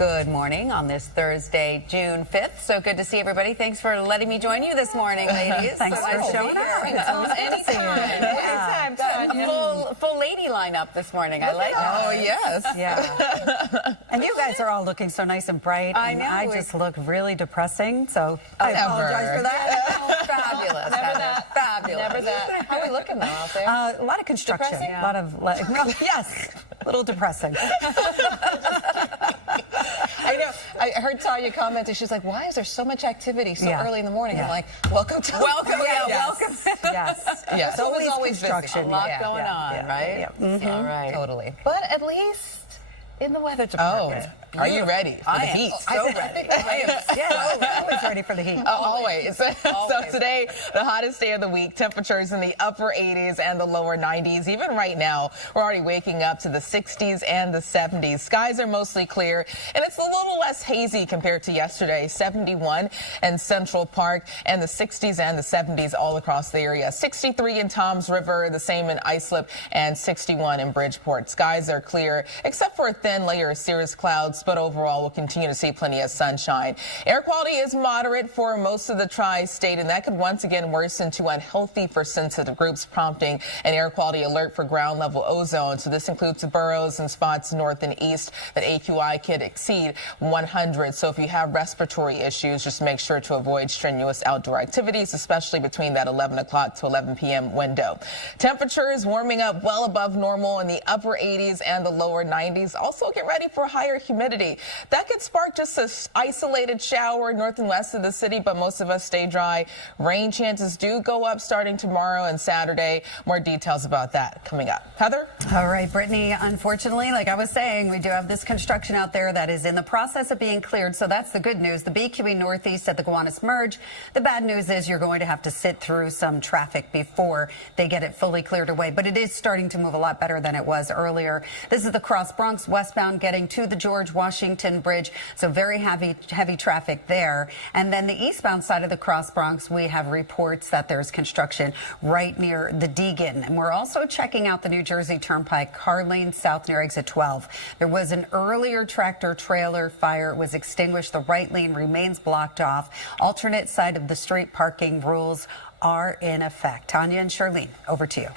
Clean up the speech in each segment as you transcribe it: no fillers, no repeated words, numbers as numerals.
Good morning on this Thursday, June 5th. So good to see everybody. Thanks for letting me join you this morning, ladies. Thanks for showing up. Anytime. A full lady lineup this morning. I like it. Oh, yes. Yeah. And you guys are all looking so nice and bright. I know. I just look really depressing, so I apologize for that. Oh, fabulous. Never that. Fabulous. Never that. How are we looking though out there? A lot of construction. Depressing? A lot of, well, yes, a little depressing. I know. I heard Tanya commenting. She's like, "Why is there so much activity so early in the morning?" Yeah. I'm like, "Welcome to Welcome. yes. Welcome. Yes. Yes. It's always busy. construction. A lot Yeah, going on, yeah, right? yeah, yeah. All right. Totally. But at least in the weather department. Are you ready for the heat? So ready. I am Always ready for the heat. Always. So Always. today, the hottest day of the week, temperatures in the upper 80s and the lower 90s. Even right now, we're already waking up to the 60s and the 70s. Skies are mostly clear, and it's a little less hazy compared to yesterday. 71 in Central Park, and the 60s and the 70s all across the area. 63 in Toms River, the same in Islip, and 61 in Bridgeport. Skies are clear, except for a thin layer of cirrus clouds, but overall we'll continue to see plenty of sunshine. Air quality is moderate for most of the tri-state, and that could once again worsen to unhealthy for sensitive groups, prompting an air quality alert for ground level ozone. So this includes the boroughs and spots north and east that AQI could exceed 100. So if you have respiratory issues, just make sure to avoid strenuous outdoor activities, especially between that 11 o'clock to 11 p.m. window. Temperatures warming up well above normal in the upper 80s and the lower 90s. Also get ready for higher humidity. That could spark just an isolated shower north and west of the city, but most of us stay dry. Rain chances do go up starting tomorrow and Saturday. More details about that coming up. Heather? All right, Brittany, unfortunately, like I was saying, we do have this construction out there that is in the process of being cleared, so that's the good news. The BQE Northeast at the Gowanus Merge. The bad news is you're going to have to sit through some traffic before they get it fully cleared away, but it is starting to move a lot better than it was earlier. This is the Cross Bronx westbound getting to the George Washington Bridge, so very heavy traffic there. And then the eastbound side of the Cross Bronx, we have reports that there's construction right near the Deegan. And we're also checking out the New Jersey Turnpike, car lane south near exit 12. There was an earlier tractor trailer fire. It was extinguished. The right lane remains blocked off. Alternate side of the street parking rules are in effect. Tanya and Charlene, over to you.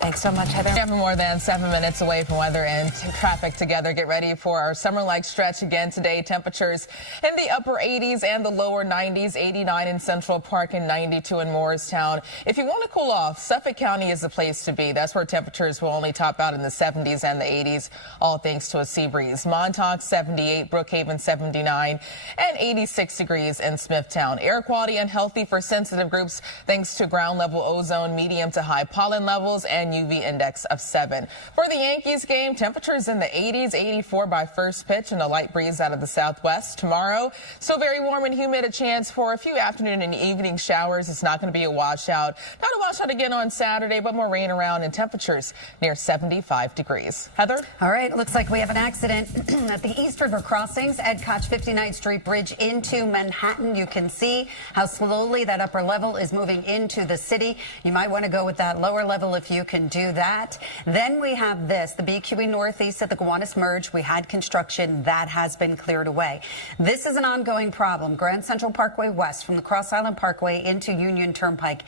Thanks so much, Heather. We're more than 7 minutes away from weather and traffic together. Get ready for our summer-like stretch again today. Temperatures in the upper 80s and the lower 90s, 89 in Central Park and 92 in Morristown. If you want to cool off, Suffolk County is the place to be. That's where temperatures will only top out in the 70s and the 80s, all thanks to a sea breeze. Montauk 78, Brookhaven 79, and 86 degrees in Smithtown. Air quality unhealthy for sensitive groups thanks to ground level ozone, medium to high pollen levels, and UV index of 7. For the Yankees game, temperatures in the 80s, 84 by first pitch, and a light breeze out of the southwest. Tomorrow, still very warm and humid, a chance for a few afternoon and evening showers. It's not going to be a washout. Not a washout again on Saturday, but more rain around and temperatures near 75 degrees. Heather? All right, looks like we have an accident at the East River crossings at Koch 59th Street Bridge into Manhattan. You can see how slowly that upper level is moving into the city. You might want to go with that lower level if you can do that. Then we have this, the BQE Northeast at the Gowanus Merge. We had construction that has been cleared away. This is an ongoing problem. Grand Central Parkway West from the Cross Island Parkway into Union Turnpike.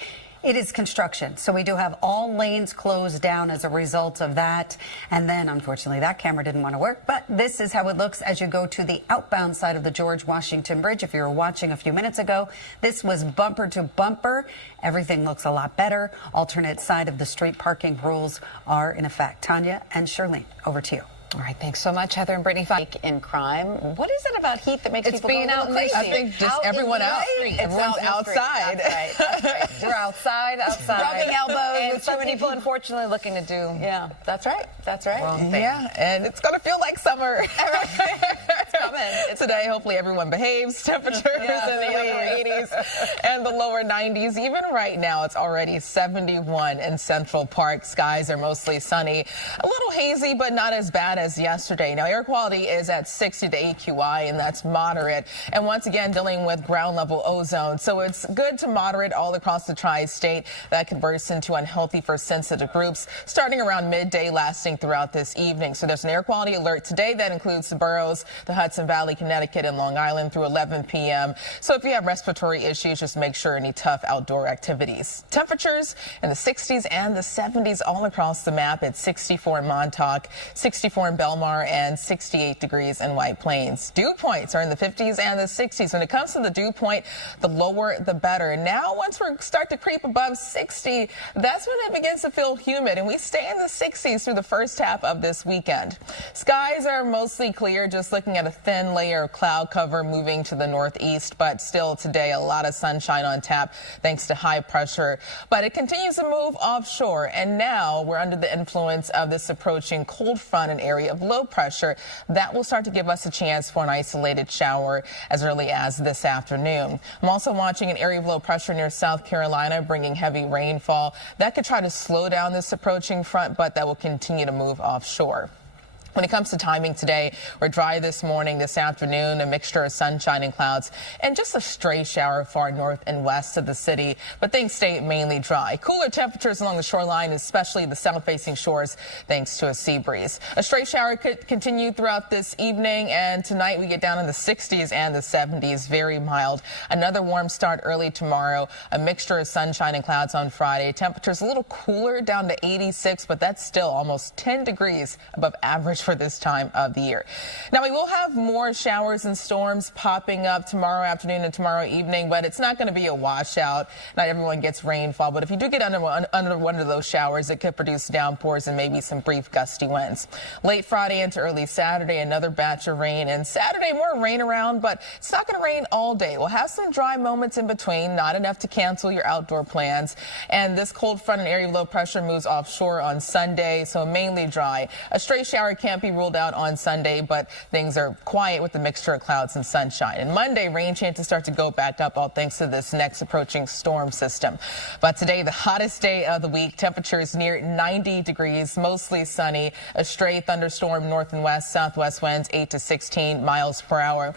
It is construction, so we do have all lanes closed down as a result of that. And then, unfortunately, that camera didn't want to work, but this is how it looks as you go to the outbound side of the George Washington Bridge. If you were watching a few minutes ago, this was bumper to bumper. Everything looks a lot better. Alternate side of the street parking rules are in effect. Tanya and Charlene, over to you. All right, thanks so much, Heather and Brittany. In crime, what is it about heat that makes people being go a out little in the crazy? I think just everyone out. Everyone's outside. That's right. We're outside. Rubbing elbows And with some too many people, unfortunately, looking to do. Yeah, that's right. That's right. Yeah, and it's going to feel like summer. It's coming. today. Hopefully everyone behaves. Temperatures in the upper 80s and the lower 90s. Even right now, it's already 71 in Central Park. Skies are mostly sunny. A little hazy, but not as bad as yesterday. Now, air quality is at 60 to AQI, and that's moderate. And once again, dealing with ground level ozone. So it's good to moderate all across the tri-state. That converts into unhealthy for sensitive groups starting around midday, lasting throughout this evening. So there's an air quality alert today that includes the boroughs, the Hudson Valley, Connecticut, and Long Island through 11 p.m. So if you have respiratory issues, just make sure any tough outdoor activities. Temperatures in the 60s and the 70s all across the map. It's 64 in Montauk, 64 in Belmar, and 68 degrees in White Plains. Dew points are in the 50s and the 60s. When it comes to the dew point, the lower the better. Now, once we start to creep above 60, that's when it begins to feel humid, and we stay in the 60s through the first half of this weekend. Skies are mostly clear, just looking at a thin layer of cloud cover moving to the northeast, but still today a lot of sunshine on tap thanks to high pressure. But it continues to move offshore, and now we're under the influence of this approaching cold front, an area of low pressure that will start to give us a chance for an isolated shower as early as this afternoon. I'm also watching an area of low pressure near South Carolina, bringing heavy rainfall. That could try to slow down this approaching front, but that will continue to move offshore. When it comes to timing today, we're dry this morning, this afternoon, a mixture of sunshine and clouds, and just a stray shower far north and west of the city. But things stay mainly dry. Cooler temperatures along the shoreline, especially the south-facing shores, thanks to a sea breeze. A stray shower could continue throughout this evening, and tonight we get down in the 60s and the 70s, very mild. Another warm start early tomorrow, a mixture of sunshine and clouds on Friday. Temperatures a little cooler, down to 86, but that's still almost 10 degrees above average for this time of the year. Now, we will have more showers and storms popping up tomorrow afternoon and tomorrow evening, but it's not going to be a washout. Not everyone gets rainfall, but if you do get under one of those showers, it could produce downpours and maybe some brief gusty winds. Late Friday into early Saturday, another batch of rain, and Saturday more rain around, but it's not going to rain all day. We'll have some dry moments in between, not enough to cancel your outdoor plans. And this cold front and area of low pressure moves offshore on Sunday, so mainly dry. A stray shower can't be ruled out on Sunday, but things are quiet with a mixture of clouds and sunshine. And Monday, rain chances start to go back up, all thanks to this next approaching storm system. But today, the hottest day of the week, temperatures near 90 degrees, mostly sunny, a stray thunderstorm north and west, southwest winds 8 to 16 miles per hour.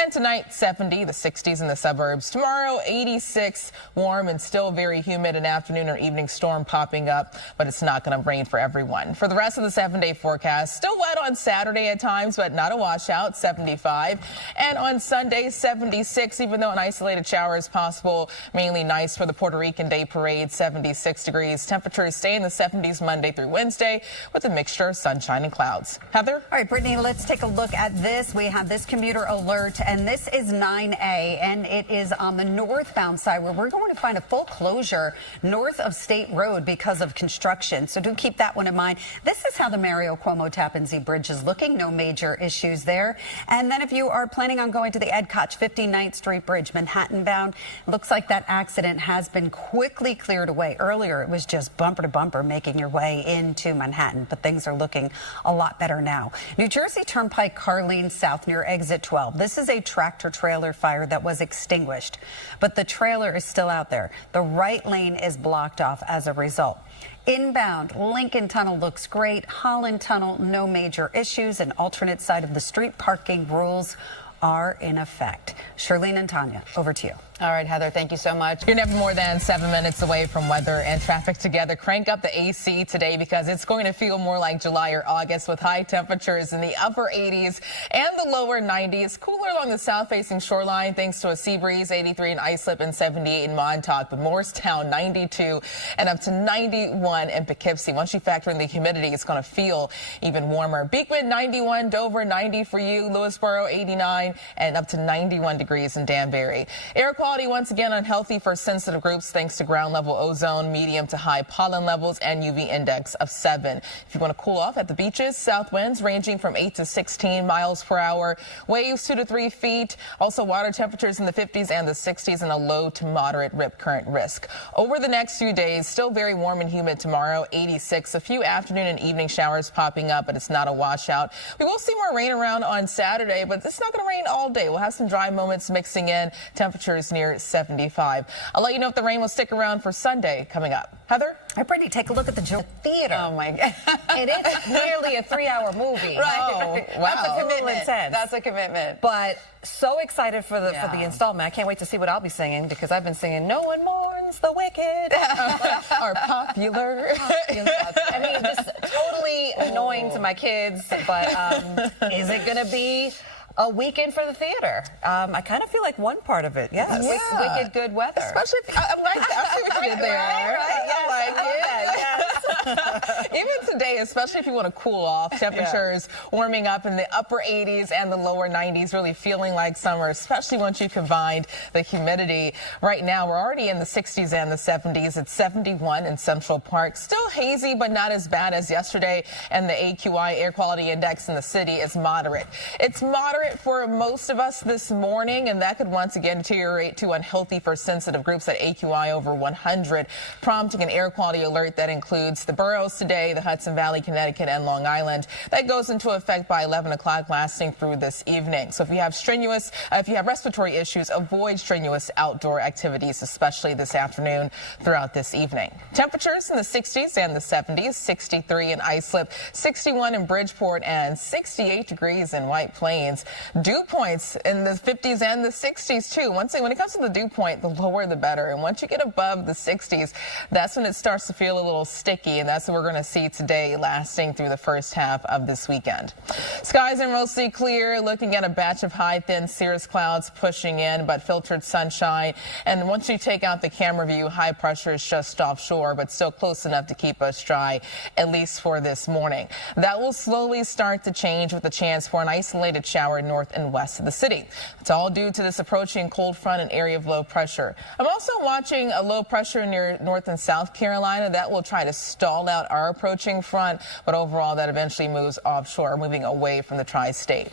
And tonight, 70, the 60s in the suburbs. Tomorrow, 86, warm and still very humid. An afternoon or evening storm popping up, but it's not going to rain for everyone. For the rest of the 7-day forecast, still wet on Saturday at times, but not a washout, 75. And on Sunday, 76, even though an isolated shower is possible. Mainly nice for the Puerto Rican Day Parade, 76 degrees. Temperatures stay in the 70s Monday through Wednesday with a mixture of sunshine and clouds. Heather? All right, Brittany, let's take a look at this. We have this commuter alert, and this is 9A, and it is on the northbound side where we're going to find a full closure north of State Road because of construction. So do keep that one in mind. This is how the Mario Cuomo Tappan Zee Bridge is looking. No major issues there. And then if you are planning on going to the Ed Koch 59th Street Bridge, Manhattan bound, looks like that accident has been quickly cleared away. Earlier, it was just bumper to bumper making your way into Manhattan, but things are looking a lot better now. New Jersey Turnpike, Carlene South near exit 12. This is a tractor trailer fire that was extinguished, but the trailer is still out there. The right lane is blocked off as a result. Inbound, Lincoln Tunnel looks great. Holland Tunnel, no major issues. An alternate side of the street parking rules are in effect. Shirlene and Tanya, over to you. All right, Heather, thank you so much. You're never more than 7 minutes away from weather and traffic together. Crank up the AC today because it's going to feel more like July or August with high temperatures in the upper 80s and the lower 90s. Cooler along the south-facing shoreline thanks to a sea breeze, 83 in Islip and 78 in Montauk. But Morristown, 92 and up to 91 in Poughkeepsie. Once you factor in the humidity, it's going to feel even warmer. Beekman, 91, Dover, 90 for you, Lewisboro, 89 and up to 91 degrees in Danbury. Air quality quality once again unhealthy for sensitive groups thanks to ground level ozone, medium to high pollen levels, and UV index of 7. If you want to cool off at the beaches, south winds ranging from 8 to 16 miles per hour, waves 2 to 3 feet. Also water temperatures in the 50s and the 60s and a low to moderate rip current risk. Over the next few days, still very warm and humid tomorrow, 86. A few afternoon and evening showers popping up, but it's not a washout. We will see more rain around on Saturday, but it's not going to rain all day. We'll have some dry moments mixing in, temperatures near 75. I'll let you know if the rain will stick around for Sunday coming up. Heather? Hey, Brittany, take a look at the theater. Oh, my God. It is nearly a 3-hour movie. Right. Oh, wow. That's a commitment. Intense. That's a commitment. But so excited for the Yeah. installment. I can't wait to see what I'll be singing because I've been singing "No One Mourns the Wicked." Are popular. I mean, just totally annoying to my kids. But is it going to be a weekend for the theater? I kind of feel like one part of it, yes. Yeah. With wicked good weather. Especially if, I like that. I see what you did there. I like it. Even today, especially if you want to cool off, temperatures warming up in the upper 80s and the lower 90s, really feeling like summer, especially once you combined the humidity. Right now, we're already in the 60s and the 70s. It's 71 in Central Park. Still hazy, but not as bad as yesterday. And the AQI air quality index in the city is moderate. It's moderate for most of us this morning, and that could once again deteriorate to unhealthy for sensitive groups at AQI over 100, prompting an air quality alert that includes the boroughs today, the Hudson Valley, Connecticut, and Long Island. That goes into effect by 11 o'clock, lasting through this evening. So if you have respiratory issues, avoid strenuous outdoor activities, especially this afternoon throughout this evening. Temperatures in the 60s and the 70s, 63 in Islip, 61 in Bridgeport, and 68 degrees in White Plains. Dew points in the 50s and the 60s too. Once again, when it comes to the dew point, the lower the better. And once you get above the 60s, that's when it starts to feel a little sticky. And that's what we're going to see today, lasting through the first half of this weekend. Skies are mostly clear, looking at a batch of high, thin cirrus clouds pushing in, but filtered sunshine. And once you take out the camera view, high pressure is just offshore, but still close enough to keep us dry, at least for this morning. That will slowly start to change with a chance for an isolated shower north and west of the city. It's all due to this approaching cold front and area of low pressure. I'm also watching a low pressure near North and South Carolina that will try to stall out our approaching front, but overall that eventually moves offshore, moving away from the tri-state.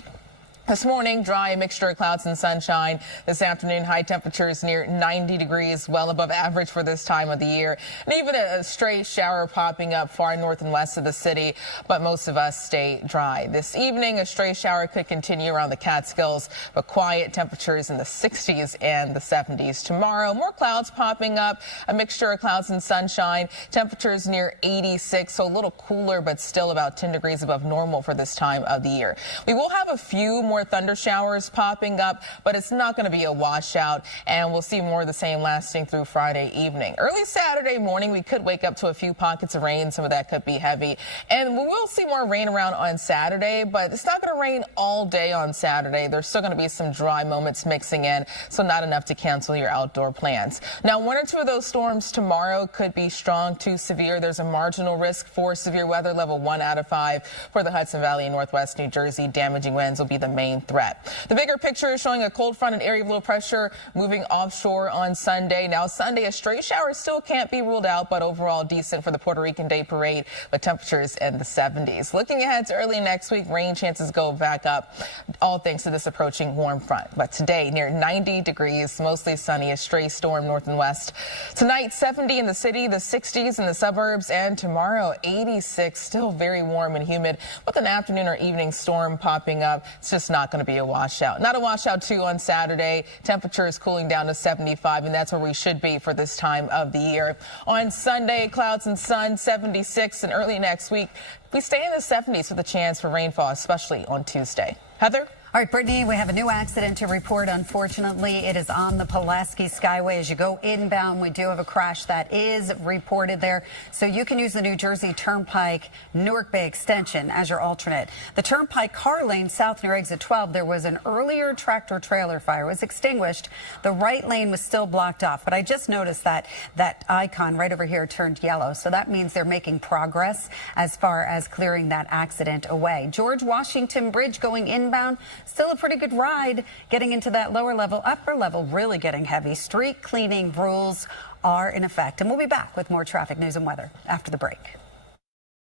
This morning, dry mixture of clouds and sunshine. This afternoon, high temperatures near 90 degrees, well above average for this time of the year. And even a stray shower popping up far north and west of the city, but most of us stay dry. This evening, a stray shower could continue around the Catskills, but quiet temperatures in the 60s and the 70s. Tomorrow, more clouds popping up, a mixture of clouds and sunshine. Temperatures near 86, so a little cooler, but still about 10 degrees above normal for this time of the year. We will have a few more thunder showers popping up, but it's not going to be a washout, and we'll see more of the same lasting through Friday evening. Early Saturday morning, we could wake up to a few pockets of rain. Some of that could be heavy, and we will see more rain around on Saturday, but it's not going to rain all day on Saturday. There's still going to be some dry moments mixing in, so not enough to cancel your outdoor plans. Now, one or two of those storms tomorrow could be strong to severe. There's a marginal risk for severe weather, level 1 out of 5 for the Hudson Valley and Northwest New Jersey. Damaging winds will be the main threat. The bigger picture is showing a cold front and area of low pressure moving offshore on Sunday. Now, Sunday, a stray shower still can't be ruled out, but overall decent for the Puerto Rican Day Parade with temperatures in the 70s. Looking ahead to early next week, rain chances go back up, all thanks to this approaching warm front. But today, near 90 degrees, mostly sunny, a stray storm north and west. Tonight, 70 in the city, the 60s in the suburbs, and tomorrow, 86, still very warm and humid with an afternoon or evening storm popping up. It's just not going to be a washout. Not a washout, too, on Saturday. Temperatures cooling down to 75, and that's where we should be for this time of the year. On Sunday, clouds and sun, 76, and early next week, we stay in the 70s with a chance for rainfall, especially on Tuesday. Heather? All right, Brittany, we have a new accident to report. Unfortunately, it is on the Pulaski Skyway. As you go inbound, we do have a crash that is reported there. So you can use the New Jersey Turnpike Newark Bay Extension as your alternate. The Turnpike car lane south near exit 12, there was an earlier tractor trailer fire. It was extinguished. The right lane was still blocked off. But I just noticed that icon right over here turned yellow. So that means they're making progress as far as clearing that accident away. George Washington Bridge going inbound. Still a pretty good ride getting into that lower level. Upper level really getting heavy. Street cleaning rules are in effect. And we'll be back with more traffic news and weather after the break.